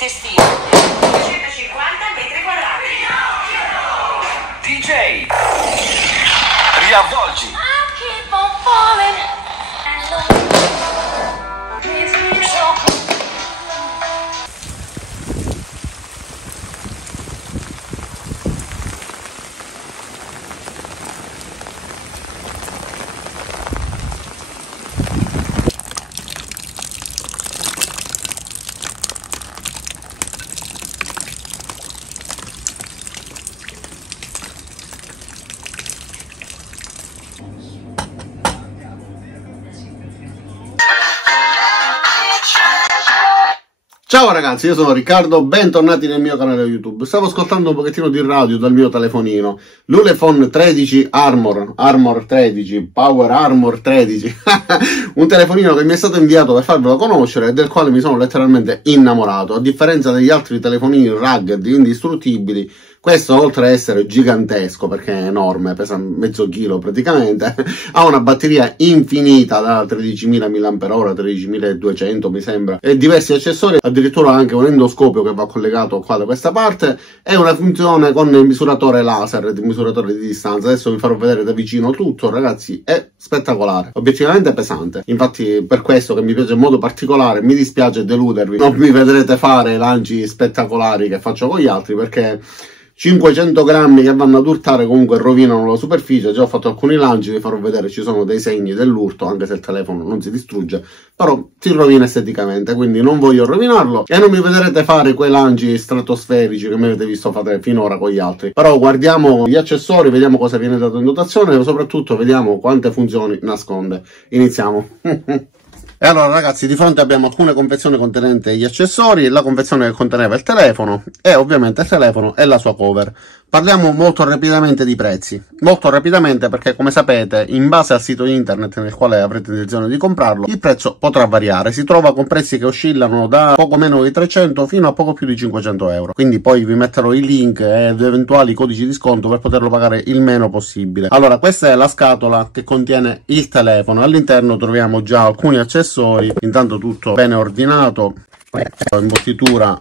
intestino. 250 metri quadrati. DJ, riavvolgi. I keep on falling in love. Please be so. Ciao ragazzi, io sono Riccardo, bentornati nel mio canale YouTube. Stavo ascoltando un pochettino di radio dal mio telefonino, l'Ulefone 13 Armor 13, Power Armor 13, un telefonino che mi è stato inviato per farvelo conoscere e del quale mi sono letteralmente innamorato. A differenza degli altri telefonini rugged, indistruttibili, questo, oltre a essere gigantesco, perché è enorme, pesa mezzo chilo praticamente, ha una batteria infinita da 13.000 mAh, 13.200 mi sembra, e diversi accessori, addirittura anche un endoscopio che va collegato qua da questa parte, e una funzione con il misuratore laser, il misuratore di distanza. Adesso vi farò vedere da vicino tutto, ragazzi, è spettacolare, obiettivamente pesante. Infatti per questo che mi piace in modo particolare, mi dispiace deludervi, non mi vedrete fare lanci spettacolari che faccio con gli altri, perché 500 grammi che vanno ad urtare comunque rovinano la superficie. Già ho fatto alcuni lanci, vi farò vedere, ci sono dei segni dell'urto, anche se il telefono non si distrugge, però si rovina esteticamente, quindi non voglio rovinarlo e non mi vedrete fare quei lanci stratosferici che mi avete visto fare finora con gli altri. Però guardiamo gli accessori, vediamo cosa viene dato in dotazione e soprattutto vediamo quante funzioni nasconde. Iniziamo. E allora ragazzi, di fronte abbiamo alcune confezioni contenenti gli accessori, la confezione che conteneva il telefono e ovviamente il telefono e la sua cover. Parliamo molto rapidamente di prezzi, molto rapidamente, perché come sapete in base al sito internet nel quale avrete intenzione di comprarlo il prezzo potrà variare, si trova con prezzi che oscillano da poco meno di 300 fino a poco più di 500 euro, quindi poi vi metterò i link e eventuali codici di sconto per poterlo pagare il meno possibile. Allora, questa è la scatola che contiene il telefono, all'interno troviamo già alcuni accessori, intanto tutto bene ordinato, imbottitura.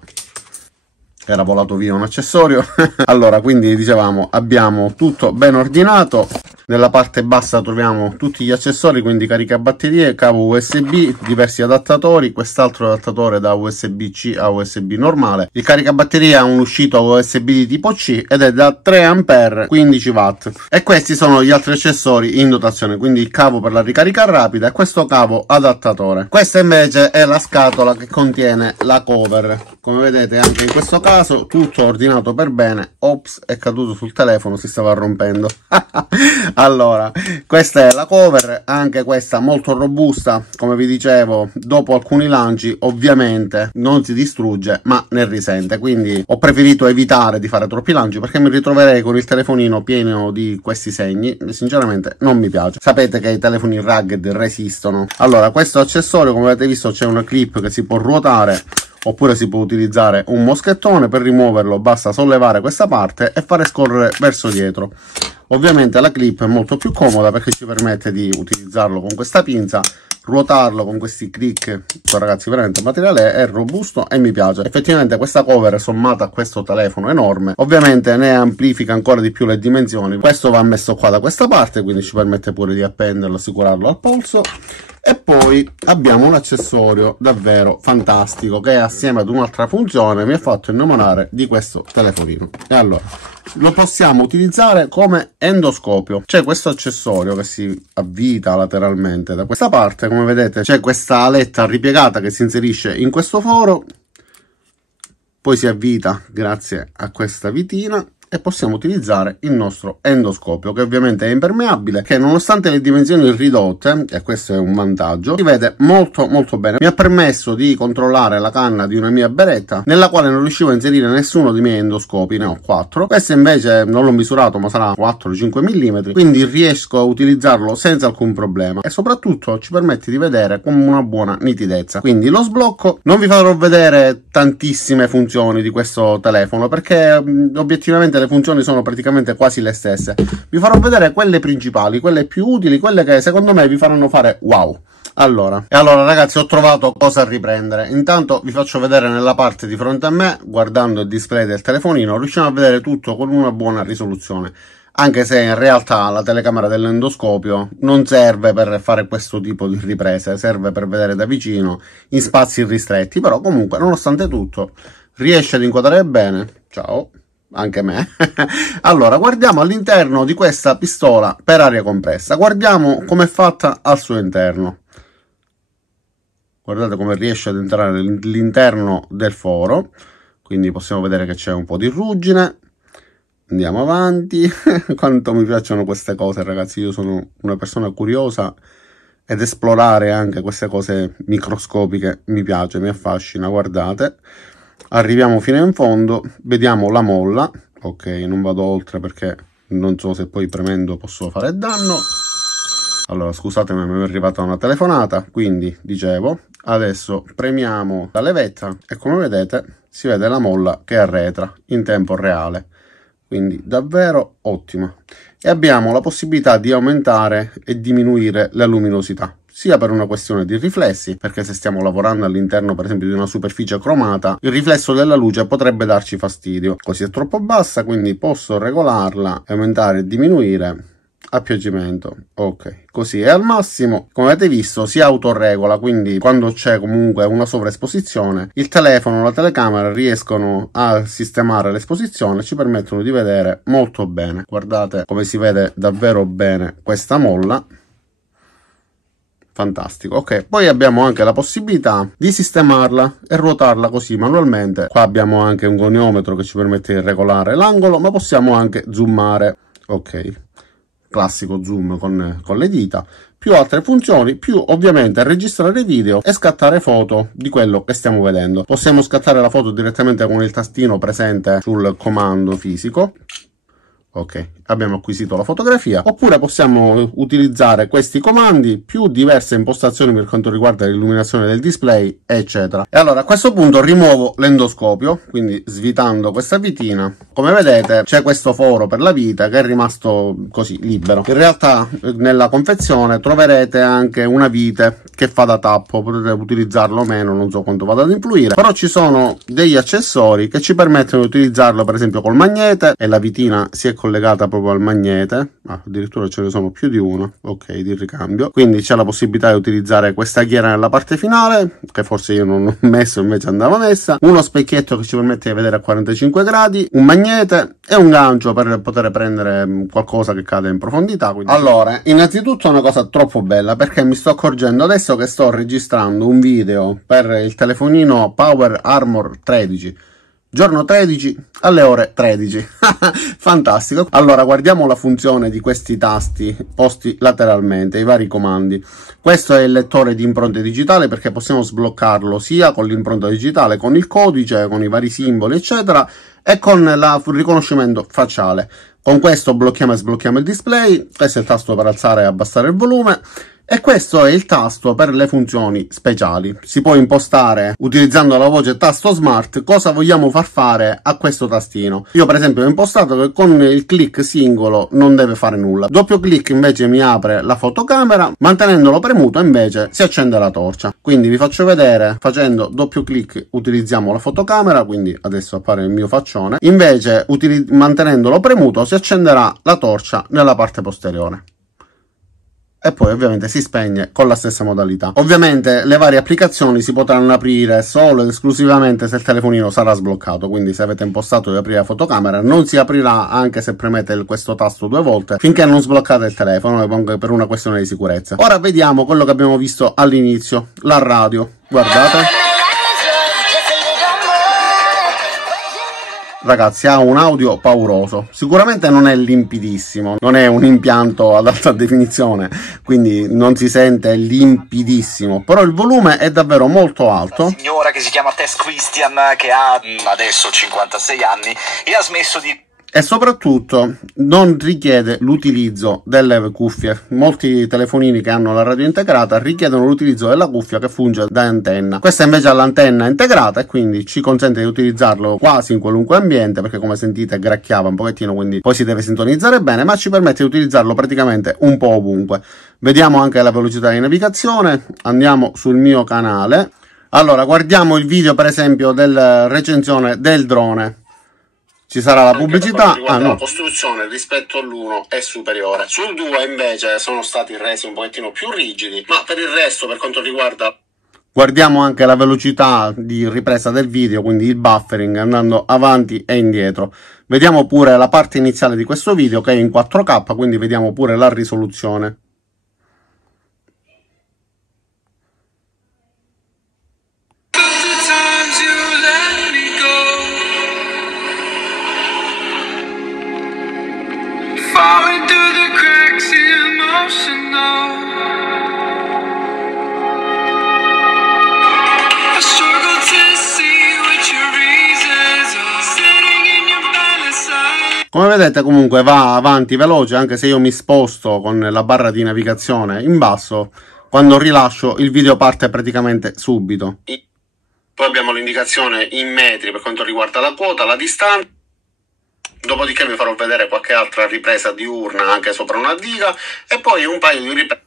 Era volato via un accessorio. Allora, quindi dicevamo, abbiamo tutto ben ordinato. Nella parte bassa troviamo tutti gli accessori, quindi caricabatterie, cavo USB, diversi adattatori, quest'altro adattatore da USB-C a USB normale. Il caricabatterie ha un uscito USB di tipo C ed è da 3 A 15 watt. E questi sono gli altri accessori in dotazione, quindi il cavo per la ricarica rapida e questo cavo adattatore. Questa invece è la scatola che contiene la cover. Come vedete anche in questo caso tutto ordinato per bene. Ops, è caduto sul telefono, si stava rompendo. Allora, questa è la cover, anche questa molto robusta, come vi dicevo, dopo alcuni lanci ovviamente non si distrugge ma ne risente, quindi ho preferito evitare di fare troppi lanci perché mi ritroverei con il telefonino pieno di questi segni e sinceramente non mi piace. Sapete che i telefoni rugged resistono. Allora, questo accessorio, come avete visto, c'è una clip che si può ruotare, oppure si può utilizzare un moschettone. Per rimuoverlo basta sollevare questa parte e fare scorrere verso dietro. Ovviamente la clip è molto più comoda perché ci permette di utilizzarlo con questa pinza, ruotarlo con questi click. Ragazzi, veramente il materiale è robusto e mi piace. Effettivamente questa cover, sommata a questo telefono enorme, ovviamente ne amplifica ancora di più le dimensioni. Questo va messo qua da questa parte, quindi ci permette pure di appenderlo, assicurarlo al polso. E poi abbiamo un accessorio davvero fantastico che assieme ad un'altra funzione mi ha fatto innamorare di questo telefonino. E allora lo possiamo utilizzare come endoscopio. C'è questo accessorio che si avvita lateralmente da questa parte, come vedete c'è questa aletta ripiegata che si inserisce in questo foro, poi si avvita grazie a questa vitina e possiamo utilizzare il nostro endoscopio, che ovviamente è impermeabile, che nonostante le dimensioni ridotte, e questo è un vantaggio, si vede molto bene. Mi ha permesso di controllare la canna di una mia beretta nella quale non riuscivo a inserire nessuno dei miei endoscopi, ne ho 4. Questo invece non l'ho misurato, ma sarà 4-5 mm, quindi riesco a utilizzarlo senza alcun problema e soprattutto ci permette di vedere con una buona nitidezza. Quindi lo sblocco, non vi farò vedere tantissime funzioni di questo telefono perché obiettivamente le funzioni sono praticamente quasi le stesse. Vi farò vedere quelle principali, quelle più utili, quelle che secondo me vi faranno fare wow. Allora ragazzi, ho trovato cosa riprendere. Intanto vi faccio vedere nella parte di fronte a me, guardando il display del telefonino, riusciamo a vedere tutto con una buona risoluzione. Anche se in realtà la telecamera dell'endoscopio non serve per fare questo tipo di riprese, serve per vedere da vicino in spazi ristretti, però comunque nonostante tutto riesce ad inquadrare bene. Ciao, anche me. Allora, guardiamo all'interno di questa pistola per aria compressa, guardiamo com'è fatta al suo interno. Guardate come riesce ad entrare all'interno del foro, quindi possiamo vedere che c'è un po' di ruggine. Andiamo avanti. Quanto mi piacciono queste cose, ragazzi, io sono una persona curiosa ed esplorare anche queste cose microscopiche mi piace, mi affascina. Guardate, arriviamo fino in fondo, vediamo la molla. Ok, non vado oltre perché non so se poi premendo posso fare danno. Allora, scusatemi, mi è arrivata una telefonata, quindi dicevo, adesso premiamo la levetta e come vedete si vede la molla che arretra in tempo reale, quindi davvero ottima. E abbiamo la possibilità di aumentare e diminuire la luminosità, sia per una questione di riflessi, perché se stiamo lavorando all'interno per esempio di una superficie cromata, il riflesso della luce potrebbe darci fastidio. Così è troppo bassa, quindi posso regolarla, aumentare e diminuire a piacimento. Ok, così è al massimo. Come avete visto si autoregola, quindi quando c'è comunque una sovraesposizione il telefono e la telecamera riescono a sistemare l'esposizione e ci permettono di vedere molto bene. Guardate come si vede davvero bene questa molla, fantastico. Ok, poi abbiamo anche la possibilità di sistemarla e ruotarla così manualmente. Qua abbiamo anche un goniometro che ci permette di regolare l'angolo, ma possiamo anche zoomare. Ok, classico zoom con le dita, più altre funzioni, più ovviamente registrare video e scattare foto di quello che stiamo vedendo. Possiamo scattare la foto direttamente con il tastino presente sul comando fisico. Ok, abbiamo acquisito la fotografia, oppure possiamo utilizzare questi comandi, più diverse impostazioni per quanto riguarda l'illuminazione del display, eccetera. E allora a questo punto rimuovo l'endoscopio, quindi svitando questa vitina, come vedete c'è questo foro per la vite che è rimasto così libero. In realtà nella confezione troverete anche una vite che fa da tappo, potete utilizzarlo o meno, non so quanto vada ad influire, però ci sono degli accessori che ci permettono di utilizzarlo per esempio col magnete, e la vitina si è collegata proprio al magnete, addirittura ce ne sono più di uno, ok, di ricambio, quindi c'è la possibilità di utilizzare questa ghiera nella parte finale, che forse io non ho messo, invece andava messa, uno specchietto che ci permette di vedere a 45 gradi, un magnete e un gancio per poter prendere qualcosa che cade in profondità. Quindi. Allora, innanzitutto è una cosa troppo bella, perché mi sto accorgendo adesso che sto registrando un video per il telefonino PowerArmor 13, giorno 13 alle ore 13. Fantastico. Allora, guardiamo la funzione di questi tasti posti lateralmente, i vari comandi. Questo è il lettore di impronte digitali, perché possiamo sbloccarlo sia con l'impronta digitale, con il codice, con i vari simboli eccetera, e con il riconoscimento facciale. Con questo blocchiamo e sblocchiamo il display. Questo è il tasto per alzare e abbassare il volume. E questo è il tasto per le funzioni speciali. Si può impostare utilizzando la voce tasto smart cosa vogliamo far fare a questo tastino. Io per esempio ho impostato che con il click singolo non deve fare nulla. Doppio click invece mi apre la fotocamera, mantenendolo premuto invece si accende la torcia. Quindi vi faccio vedere, facendo doppio click utilizziamo la fotocamera, quindi adesso appare il mio faccione. Invece mantenendolo premuto si accenderà la torcia nella parte posteriore. E poi ovviamente si spegne con la stessa modalità. Ovviamente le varie applicazioni si potranno aprire solo ed esclusivamente se il telefonino sarà sbloccato, quindi se avete impostato di aprire la fotocamera non si aprirà anche se premete questo tasto 2 volte finché non sbloccate il telefono, per una questione di sicurezza. Ora vediamo quello che abbiamo visto all'inizio, la radio. Guardate. Ragazzi, ha un audio pauroso, sicuramente non è limpidissimo, non è un impianto ad alta definizione, quindi non si sente limpidissimo, però il volume è davvero molto alto. Una signora che si chiama Tess Christian, che ha adesso 56 anni e ha smesso di... e soprattutto non richiede l'utilizzo delle cuffie. Molti telefonini che hanno la radio integrata richiedono l'utilizzo della cuffia che funge da antenna. Questa invece ha l'antenna integrata e quindi ci consente di utilizzarlo quasi in qualunque ambiente, perché come sentite gracchiava un pochettino, quindi poi si deve sintonizzare bene, ma ci permette di utilizzarlo praticamente un po' ovunque. Vediamo anche la velocità di navigazione, andiamo sul mio canale. Allora, guardiamo il video per esempio della recensione del drone. Ci sarà la pubblicità. La costruzione rispetto all'1 è superiore. Sul 2 invece sono stati resi un pochettino più rigidi, ma per il resto, per quanto riguarda... Guardiamo anche la velocità di ripresa del video, quindi il buffering andando avanti e indietro. Vediamo pure la parte iniziale di questo video che è in 4K, quindi vediamo pure la risoluzione. Falling through the cracks, emotional. I struggle to see what your reasons are. Sitting in your balance. Come vedete comunque va avanti veloce, anche se io mi sposto con la barra di navigazione in basso. Quando rilascio il video parte praticamente subito. Poi abbiamo l'indicazione in metri per quanto riguarda la quota, la distanza. Dopodiché vi farò vedere qualche altra ripresa diurna anche sopra una diga e poi un paio di riprese.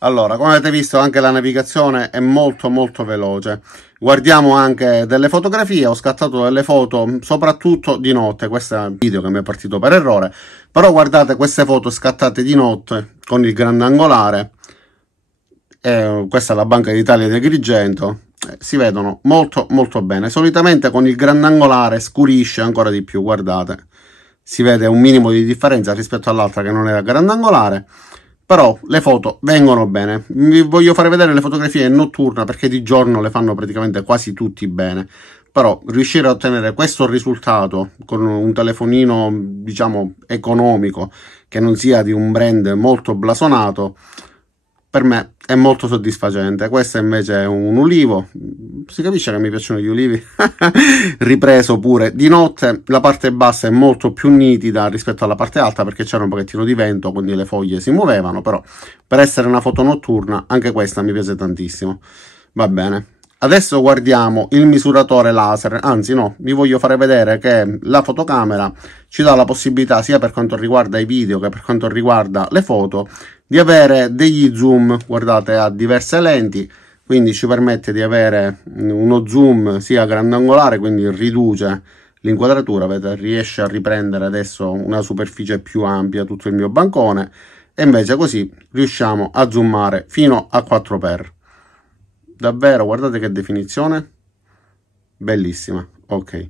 Allora, come avete visto anche la navigazione è molto veloce. Guardiamo anche delle fotografie, ho scattato delle foto soprattutto di notte, questo è un video che mi è partito per errore, però guardate queste foto scattate di notte con il grandangolare, questa è la Banca d'Italia di Agrigento, si vedono molto bene. Solitamente con il grandangolare scurisce ancora di più, guardate, si vede un minimo di differenza rispetto all'altra che non era grandangolare. Però le foto vengono bene. Vi voglio fare vedere le fotografie notturne perché di giorno le fanno praticamente quasi tutti bene. Però riuscire a ottenere questo risultato con un telefonino, diciamo, economico, che non sia di un brand molto blasonato, per me è molto soddisfacente. Questo invece è un ulivo, si capisce che mi piacciono gli ulivi, ripreso pure di notte. La parte bassa è molto più nitida rispetto alla parte alta perché c'era un pochettino di vento, quindi le foglie si muovevano, però per essere una foto notturna anche questa mi piace tantissimo. Va bene. Adesso guardiamo il misuratore laser, anzi no, vi voglio fare vedere che la fotocamera ci dà la possibilità, sia per quanto riguarda i video che per quanto riguarda le foto, di avere degli zoom, guardate, a diverse lenti, quindi ci permette di avere uno zoom sia grandangolare, quindi riduce l'inquadratura, vedete, riesce a riprendere adesso una superficie più ampia tutto il mio bancone, e invece così riusciamo a zoomare fino a 4x. Davvero, guardate che definizione bellissima. Ok,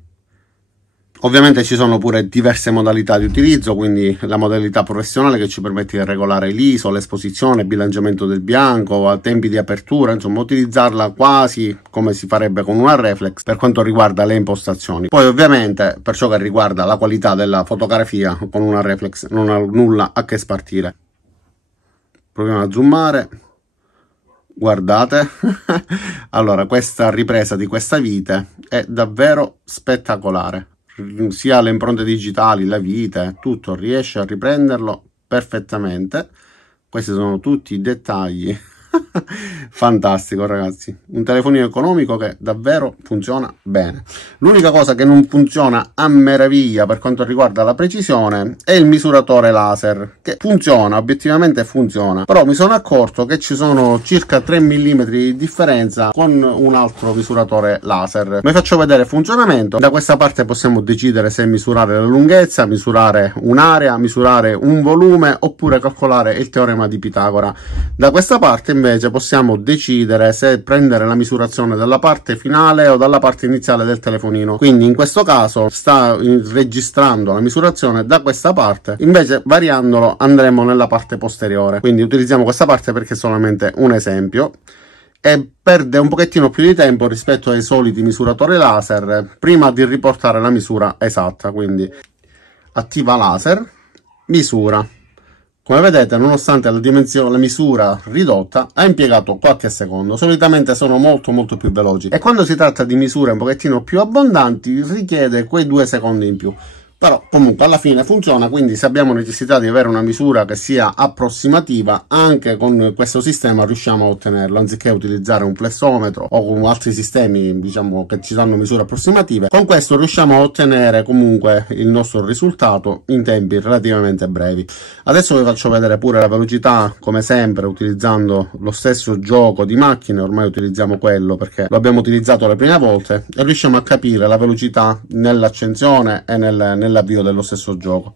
ovviamente ci sono pure diverse modalità di utilizzo, quindi la modalità professionale che ci permette di regolare l'ISO, l'esposizione, il bilanciamento del bianco, a tempi di apertura, insomma utilizzarla quasi come si farebbe con una reflex per quanto riguarda le impostazioni. Poi ovviamente per ciò che riguarda la qualità della fotografia con una reflex non ha nulla a che spartire. Proviamo a zoomare. Guardate, allora questa ripresa di questa vite è davvero spettacolare, sia le impronte digitali, la vite, tutto riesce a riprenderlo perfettamente. Questi sono tutti i dettagli. Fantastico ragazzi, un telefonino economico che davvero funziona bene. L'unica cosa che non funziona a meraviglia per quanto riguarda la precisione è il misuratore laser, che funziona, obiettivamente funziona, però mi sono accorto che ci sono circa 3 mm di differenza con un altro misuratore laser. Vi faccio vedere il funzionamento. Da questa parte possiamo decidere se misurare la lunghezza, misurare un'area, misurare un volume oppure calcolare il teorema di Pitagora. Da questa parte invece possiamo decidere se prendere la misurazione dalla parte finale o dalla parte iniziale del telefonino, quindi in questo caso sta registrando la misurazione da questa parte, invece variandolo andremo nella parte posteriore, quindi utilizziamo questa parte perché è solamente un esempio e perde un pochettino più di tempo rispetto ai soliti misuratori laser prima di riportare la misura esatta. Quindi attiva laser, misura. Come vedete, nonostante la dimensione, la misura ridotta, ha impiegato qualche secondo. Solitamente sono molto più veloci, e quando si tratta di misure un pochettino più abbondanti richiede quei 2 secondi in più. Però comunque alla fine funziona, quindi se abbiamo necessità di avere una misura che sia approssimativa, anche con questo sistema riusciamo a ottenerlo, anziché utilizzare un flessometro o con altri sistemi, diciamo, che ci danno misure approssimative. Con questo riusciamo a ottenere comunque il nostro risultato in tempi relativamente brevi. Adesso vi faccio vedere pure la velocità, come sempre utilizzando lo stesso gioco di macchine. Ormai utilizziamo quello perché lo abbiamo utilizzato le prime volte, e riusciamo a capire la velocità nell'accensione e nell'avvio dello stesso gioco.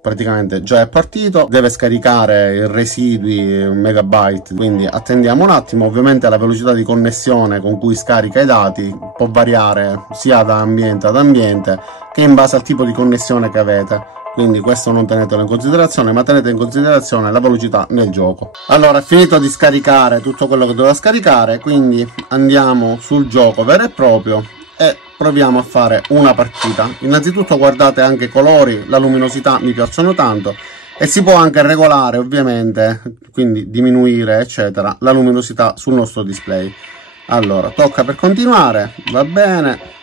Praticamente già è partito, deve scaricare i residui megabyte, quindi attendiamo un attimo. Ovviamente la velocità di connessione con cui scarica i dati può variare sia da ambiente ad ambiente che in base al tipo di connessione che avete, quindi questo non tenetelo in considerazione, ma tenete in considerazione la velocità nel gioco. Allora, è finito di scaricare tutto quello che doveva scaricare, quindi andiamo sul gioco vero e proprio e proviamo a fare una partita. Innanzitutto guardate anche i colori, la luminosità mi piacciono tanto, e si può anche regolare ovviamente, quindi diminuire eccetera, la luminosità sul nostro display. Allora, tocca per continuare, va bene.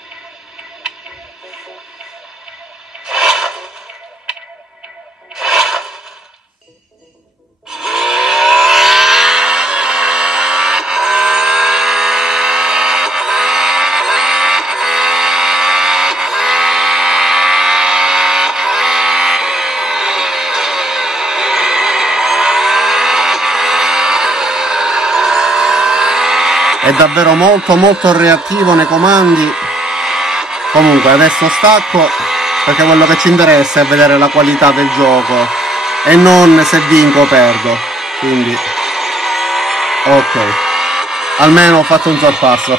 È davvero molto reattivo nei comandi. Comunque adesso stacco, perché quello che ci interessa è vedere la qualità del gioco e non se vinco o perdo. Quindi ok, almeno ho fatto un sorpasso.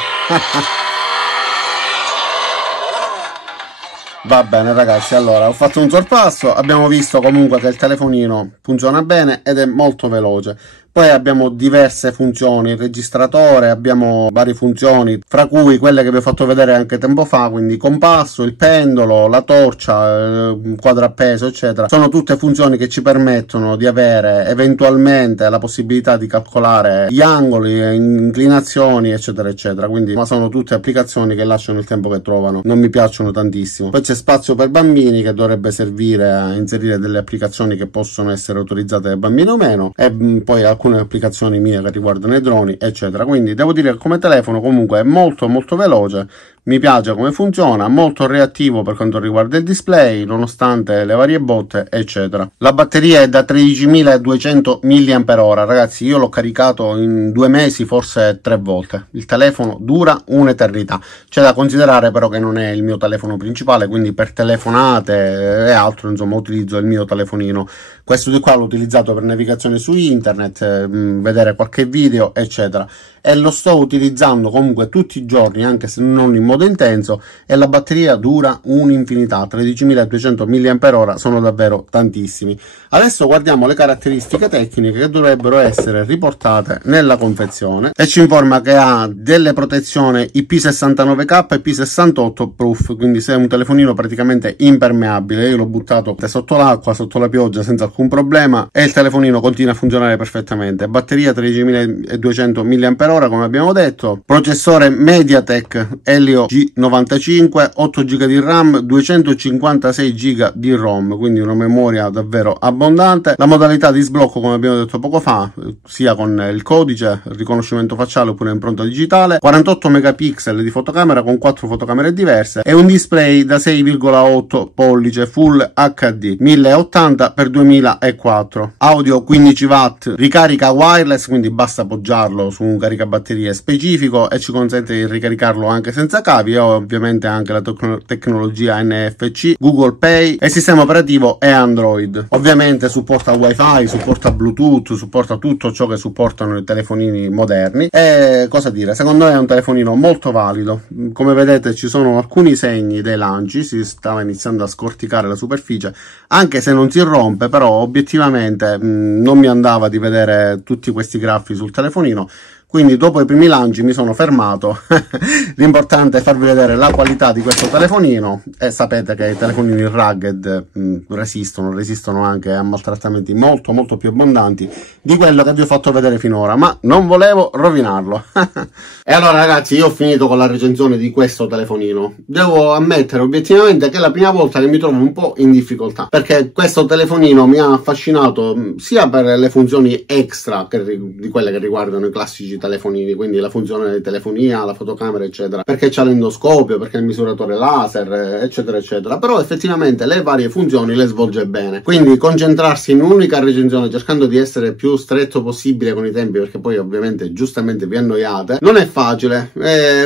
Va bene ragazzi, allora ho fatto un sorpasso, abbiamo visto comunque che il telefonino funziona bene ed è molto veloce. Poi abbiamo diverse funzioni, il registratore, abbiamo varie funzioni, fra cui quelle che vi ho fatto vedere anche tempo fa, quindi compasso, il pendolo, la torcia, il quadrappeso eccetera. Sono tutte funzioni che ci permettono di avere eventualmente la possibilità di calcolare gli angoli, inclinazioni eccetera eccetera, quindi ma sono tutte applicazioni che lasciano il tempo che trovano, non mi piacciono tantissimo. Poi c'è spazio per bambini, che dovrebbe servire a inserire delle applicazioni che possono essere autorizzate dai bambini o meno, e poi alcune applicazioni mie che riguardano i droni eccetera. Quindi devo dire che come telefono comunque è molto veloce, mi piace come funziona, molto reattivo per quanto riguarda il display nonostante le varie botte eccetera. La batteria è da 13.200 mAh, ragazzi, io l'ho caricato in 2 mesi forse 3 volte. Il telefono dura un'eternità. C'è da considerare però che non è il mio telefono principale, quindi per telefonate e altro insomma utilizzo il mio telefonino. Questo di qua l'ho utilizzato per navigazione su internet, vedere qualche video eccetera, e lo sto utilizzando comunque tutti i giorni, anche se non in modo intenso, e la batteria dura un'infinità. 13.200 mAh sono davvero tantissimi. Adesso guardiamo le caratteristiche tecniche che dovrebbero essere riportate nella confezione, e ci informa che ha delle protezioni IP69K e IP68 proof, quindi se è un telefonino praticamente impermeabile. Io l'ho buttato sotto l'acqua, sotto la pioggia senza alcun problema, e il telefonino continua a funzionare perfettamente. Batteria 13.200 mAh come abbiamo detto, processore MediaTek Helio G95, 8 GB di RAM, 256 GB di ROM, quindi una memoria davvero abbondante. La modalità di sblocco, come abbiamo detto poco fa, sia con il codice, il riconoscimento facciale oppure impronta digitale, 48 megapixel di fotocamera con 4 fotocamere diverse, e un display da 6,8 pollice Full HD 1080x2004, audio 15 watt, ricarica wireless, quindi basta appoggiarlo su un caricabatterie specifico e ci consente di ricaricarlo anche senza cavi, e ovviamente anche la tecnologia NFC, Google Pay, e il sistema operativo è Android. Ovviamente supporta Wi-Fi, supporta Bluetooth, supporta tutto ciò che supportano i telefonini moderni. E cosa dire, secondo me è un telefonino molto valido. Come vedete ci sono alcuni segni dei lanci, si stava iniziando a scorticare la superficie, anche se non si rompe, però obiettivamente non mi andava di vedere tutti questi graffi sul telefonino. quindi dopo i primi lanci mi sono fermato. L'importante è farvi vedere la qualità di questo telefonino, e sapete che i telefonini rugged resistono anche a maltrattamenti molto più abbondanti di quello che vi ho fatto vedere finora, ma non volevo rovinarlo. E allora ragazzi, io ho finito con la recensione di questo telefonino. Devo ammettere obiettivamente che è la prima volta che mi trovo un po' in difficoltà, perché questo telefonino mi ha affascinato sia per le funzioni extra di quelle che riguardano i classici telefonini, quindi la funzione di telefonia, la fotocamera eccetera, perché c'ha l'endoscopio, perché il misuratore laser eccetera eccetera, però effettivamente le varie funzioni le svolge bene, quindi concentrarsi in un'unica recensione cercando di essere più stretto possibile con i tempi, perché poi ovviamente giustamente vi annoiate, non è facile,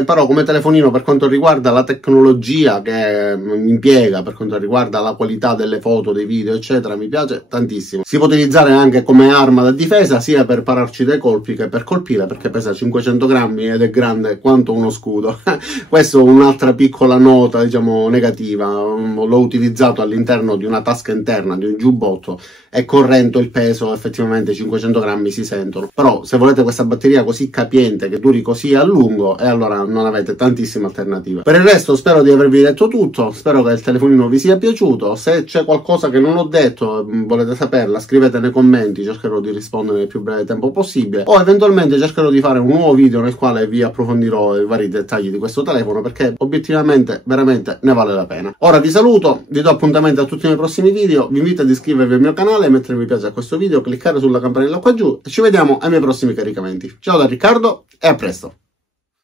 però come telefonino, per quanto riguarda la tecnologia che impiega, per quanto riguarda la qualità delle foto, dei video eccetera, mi piace tantissimo. Si può utilizzare anche come arma da difesa, sia per pararci dei colpi che per colpire, perché pesa 500 grammi ed è grande quanto uno scudo. Questo è un'altra piccola nota, diciamo, negativa. L'ho utilizzato all'interno di una tasca interna di un giubbotto e correndo il peso effettivamente 500 grammi si sentono, però se volete questa batteria così capiente che duri così a lungo, e allora non avete tantissime alternative. Per il resto spero di avervi detto tutto, spero che il telefonino vi sia piaciuto. Se c'è qualcosa che non ho detto, volete saperla, scrivete nei commenti, cercherò di rispondere nel più breve tempo possibile, o eventualmente cercherò di fare un nuovo video nel quale vi approfondirò i vari dettagli di questo telefono, perché obiettivamente veramente ne vale la pena. Ora vi saluto, vi do appuntamento a tutti i miei prossimi video, vi invito ad iscrivervi al mio canale, mettere mi piace a questo video, cliccare sulla campanella qua giù e ci vediamo ai miei prossimi caricamenti. Ciao da Riccardo e a presto!